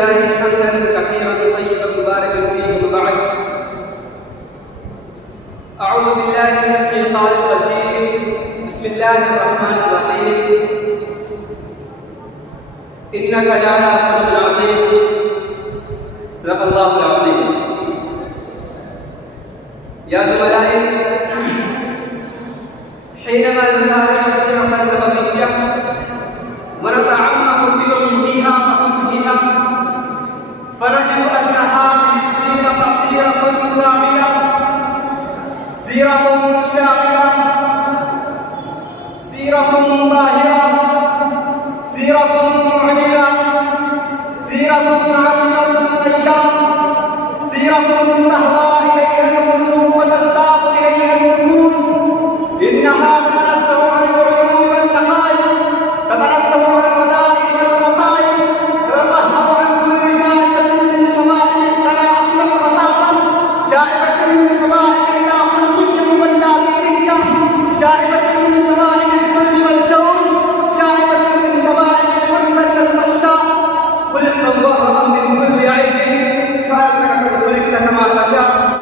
لله حمدا كثيرا طيبا مباركا فيه، وبعد. أعوذ بالله من الشيطان الرجيم. بسم الله الرحمن الرحيم. إنك لعلى خلق عظيم. صدق الله العظيم. يا زملائي، حينما نتابع السيرة النبوية ونتعمق في عمقها وحكمها فنجد أن هذه السيرة سيرة كاملة، سيرة شاملة، سيرة باهرة، سيرة معجزة، سيرة عظيمة غيرة، سيرة تهوى إليها القلوب وتشتاق إليها النفوس. إنها تتنزه عن العيوب والنقائص، تتنزه عن المدائن والخصائص، تتطهر عن كل شائبة من شوائب القناعة والخساسة، شائبة من شوائب